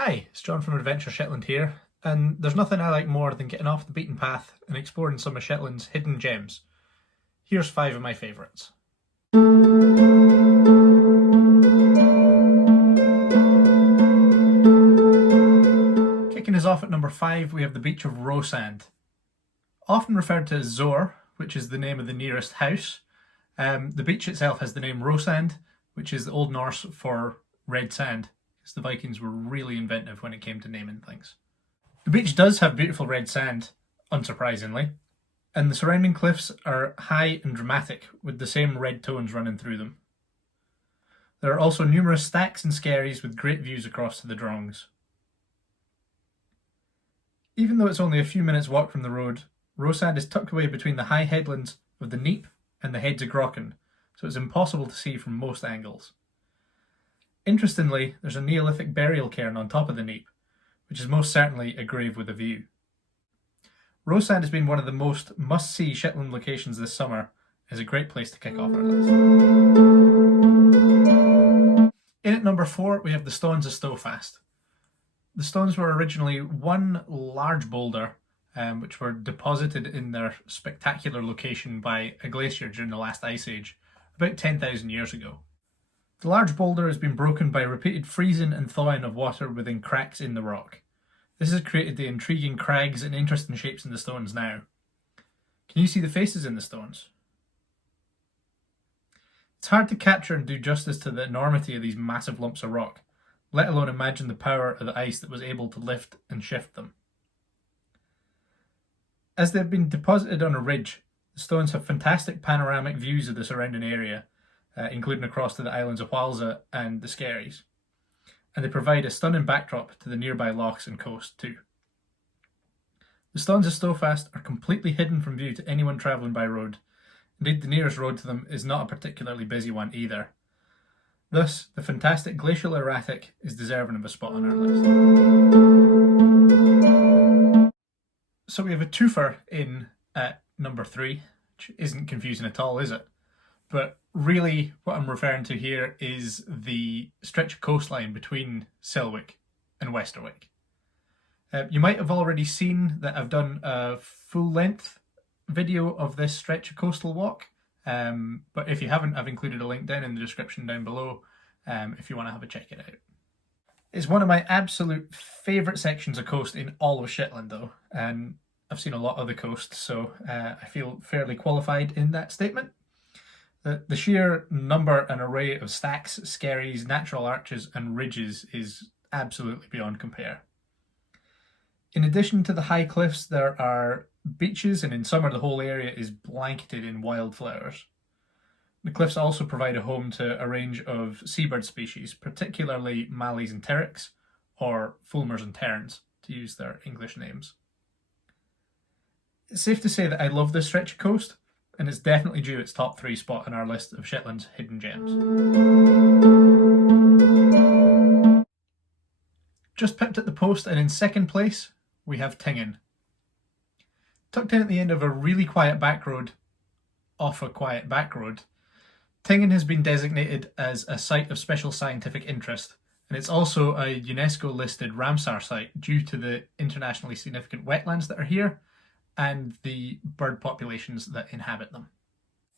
Hi, it's John from Adventure Shetland here, and there's nothing I like more than getting off the beaten path and exploring some of Shetland's hidden gems. Here's 5 of my favourites. Kicking us off at number 5, we have the beach of Rosand. Often referred to as Zor, which is the name of the nearest house. The beach itself has the name Rosand, which is the Old Norse for red sand. The Vikings were really inventive when it came to naming things. The beach does have beautiful red sand, unsurprisingly, and the surrounding cliffs are high and dramatic, with the same red tones running through them. There are also numerous stacks and skerries with great views across to the Drongs. Even though it's only a few minutes walk from the road, Rosand is tucked away between the high headlands of the Neep and the Heads of Grocken, so it's impossible to see from most angles. Interestingly, there's a Neolithic burial cairn on top of the Neep, which is most certainly a grave with a view. Rosand has been one of the most must-see Shetland locations this summer, and is a great place to kick off our list. In at number 4, we have the Stones of Stowfast. The stones were originally one large boulder, which were deposited in their spectacular location by a glacier during the last ice age, about 10,000 years ago. The large boulder has been broken by repeated freezing and thawing of water within cracks in the rock. This has created the intriguing crags and interesting shapes in the stones now. Can you see the faces in the stones? It's hard to capture and do justice to the enormity of these massive lumps of rock, let alone imagine the power of the ice that was able to lift and shift them. As they've been deposited on a ridge, the stones have fantastic panoramic views of the surrounding area, including across to the islands of Walsa and the Skerries, and they provide a stunning backdrop to the nearby lochs and coast too. The Stones of Stowfast are completely hidden from view to anyone travelling by road. Indeed, the nearest road to them is not a particularly busy one either. Thus, the fantastic glacial erratic is deserving of a spot on our list. So we have a twofer in at number 3, which isn't confusing at all, is it? But really what I'm referring to here is the stretch of coastline between Silwick and Westerwick. You might have already seen that I've done a full-length video of this stretch of coastal walk, but if you haven't, I've included a link down in the description down below if you want to have a check it out. It's one of my absolute favourite sections of coast in all of Shetland though, and I've seen a lot of the coast, so I feel fairly qualified in that statement. The sheer number and array of stacks, skerries, natural arches and ridges is absolutely beyond compare. In addition to the high cliffs, there are beaches, and in summer the whole area is blanketed in wildflowers. The cliffs also provide a home to a range of seabird species, particularly mallees and tyrricks, or fulmars and terns, to use their English names. It's safe to say that I love this stretch of coast, and it's definitely due its top 3 spot on our list of Shetland's hidden gems. Just pipped at the post, and in second place we have Tinging. Tucked in at the end of a really quiet back road, off a quiet back road, Tinging has been designated as a site of special scientific interest, and it's also a UNESCO listed Ramsar site due to the internationally significant wetlands that are here and the bird populations that inhabit them.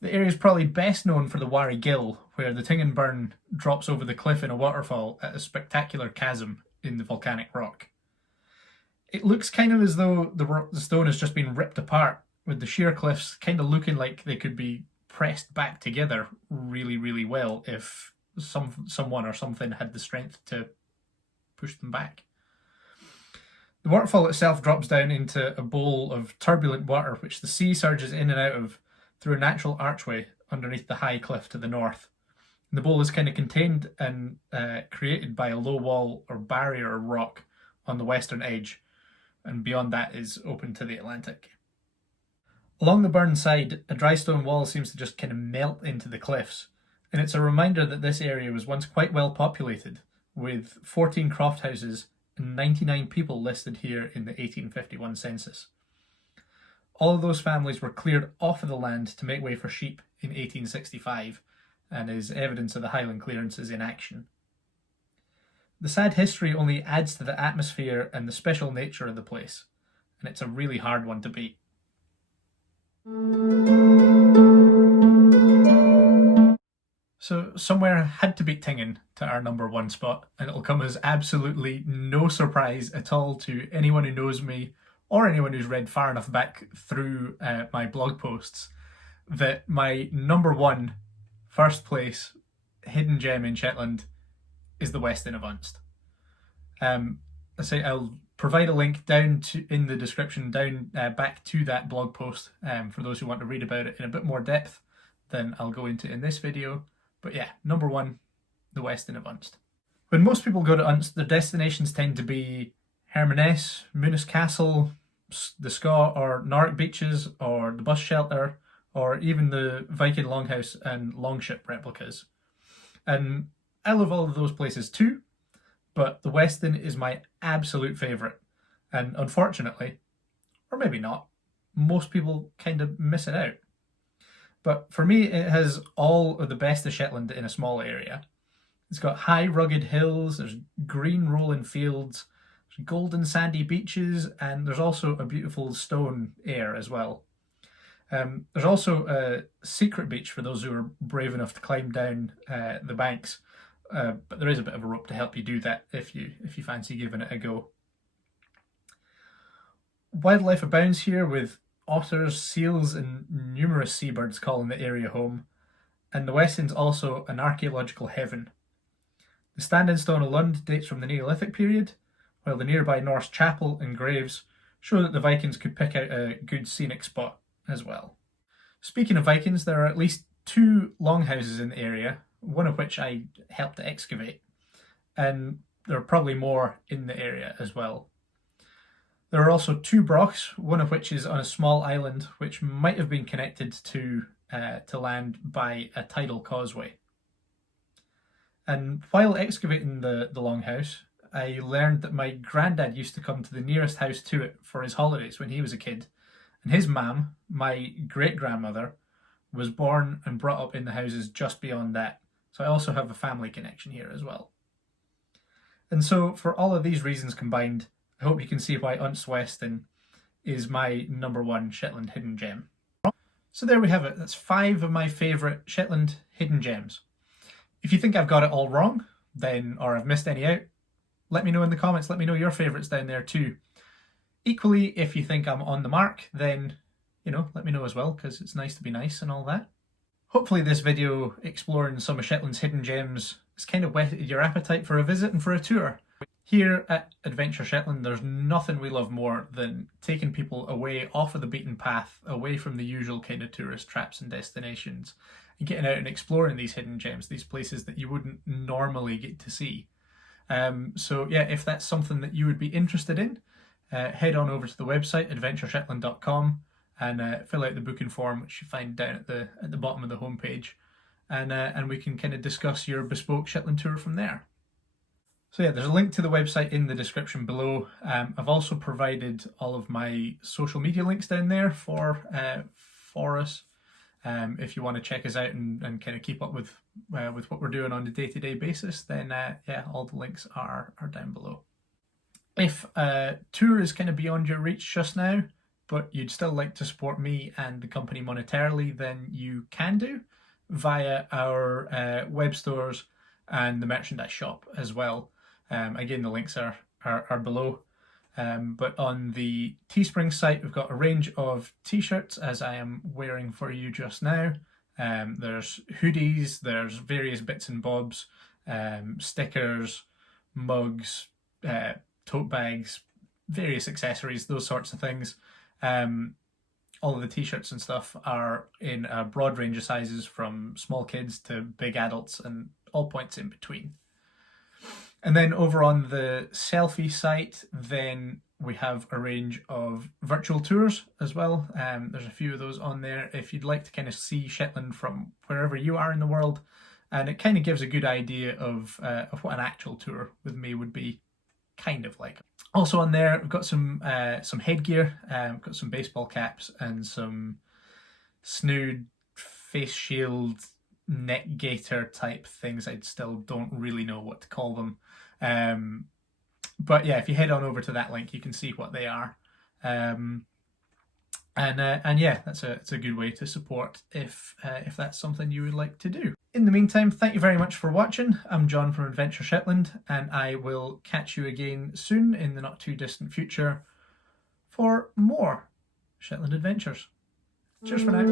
The area is probably best known for the Wari Gill, where the Tinging burn drops over the cliff in a waterfall at a spectacular chasm in the volcanic rock. It looks kind of as though the stone has just been ripped apart, with the sheer cliffs kind of looking like they could be pressed back together really, really well if someone or something had the strength to push them back. The waterfall itself drops down into a bowl of turbulent water which the sea surges in and out of through a natural archway underneath the high cliff to the north. And the bowl is kind of contained and created by a low wall or barrier of rock on the western edge, and beyond that is open to the Atlantic. Along the burn side, a dry stone wall seems to just kind of melt into the cliffs, and it's a reminder that this area was once quite well populated, with 14 croft houses and 99 people listed here in the 1851 census. All of those families were cleared off of the land to make way for sheep in 1865, and is evidence of the Highland clearances in action. The sad history only adds to the atmosphere and the special nature of the place, and it's a really hard one to beat. So somewhere had to beat Tinging to our number one spot, and it'll come as absolutely no surprise at all to anyone who knows me or anyone who's read far enough back through my blog posts that my number one first place hidden gem in Shetland is the Westin of Unst. I'll provide a link down in the description down back to that blog post for those who want to read about it in a bit more depth than I'll go into in this video. But yeah, number one, the Westin of Unst. When most people go to Unst, their destinations tend to be Hermaness, Munis Castle, the Skaw or Norwick beaches, or the bus shelter, or even the Viking Longhouse and Longship replicas. And I love all of those places too, but the Westin is my absolute favourite. And unfortunately, or maybe not, most people kind of miss it out. But for me, it has all of the best of Shetland in a small area. It's got high rugged hills, there's green rolling fields, there's golden sandy beaches, and there's also a beautiful stone air as well. There's also a secret beach for those who are brave enough to climb down the banks, but there is a bit of a rope to help you do that if you fancy giving it a go. Wildlife abounds here with otters, seals and numerous seabirds calling the area home, and the Westin's also an archaeological heaven. The standing stone of Lund dates from the Neolithic period, while the nearby Norse chapel and graves show that the Vikings could pick out a good scenic spot as well. Speaking of Vikings, there are at least 2 longhouses in the area, one of which I helped to excavate, and there are probably more in the area as well. There are also 2 brochs, one of which is on a small island which might have been connected to land by a tidal causeway. And while excavating the longhouse, I learned that my granddad used to come to the nearest house to it for his holidays when he was a kid, and his mam, my great-grandmother, was born and brought up in the houses just beyond that, so I also have a family connection here as well. And so for all of these reasons combined, I hope you can see why Unst Westin is my number one Shetland hidden gem. So there we have it. That's 5 of my favourite Shetland hidden gems. If you think I've got it all wrong, then, or I've missed any out, let me know in the comments. Let me know your favourites down there too. Equally, if you think I'm on the mark, then, let me know as well, because it's nice to be nice and all that. Hopefully this video exploring some of Shetland's hidden gems has kind of whetted your appetite for a visit and for a tour. Here at Adventure Shetland, there's nothing we love more than taking people away off of the beaten path, away from the usual kind of tourist traps and destinations, and getting out and exploring these hidden gems, these places that you wouldn't normally get to see. So yeah, if that's something that you would be interested in, head on over to the website adventureshetland.com and fill out the booking form, which you find down at the bottom of the homepage, and we can kind of discuss your bespoke Shetland tour from there. So yeah, there's a link to the website in the description below. I've also provided all of my social media links down there for us. If you want to check us out and kind of keep up with what we're doing on a day-to-day basis, then yeah, all the links are down below. If a tour is kind of beyond your reach just now, but you'd still like to support me and the company monetarily, then you can do via our web stores and the merchandise shop as well. Again, the links are below. But on the Teespring site, we've got a range of t-shirts, as I am wearing for you just now. There's hoodies, there's various bits and bobs, stickers, mugs, tote bags, various accessories, those sorts of things. All of the t-shirts and stuff are in a broad range of sizes, from small kids to big adults and all points in between. And then over on the Selfie site, then we have a range of virtual tours as well. There's a few of those on there if you'd like to kind of see Shetland from wherever you are in the world, and it kind of gives a good idea of what an actual tour with me would be kind of like. Also on there, we've got some headgear. We've got some baseball caps and some snood, face shield, neck gaiter type things. I still don't really know what to call them. But yeah, if you head on over to that link, you can see what they are. And yeah, it's a good way to support if that's something you would like to do. In the meantime, thank you very much for watching. I'm John from Adventure Shetland, and I will catch you again soon in the not too distant future for more Shetland adventures. Cheers for now.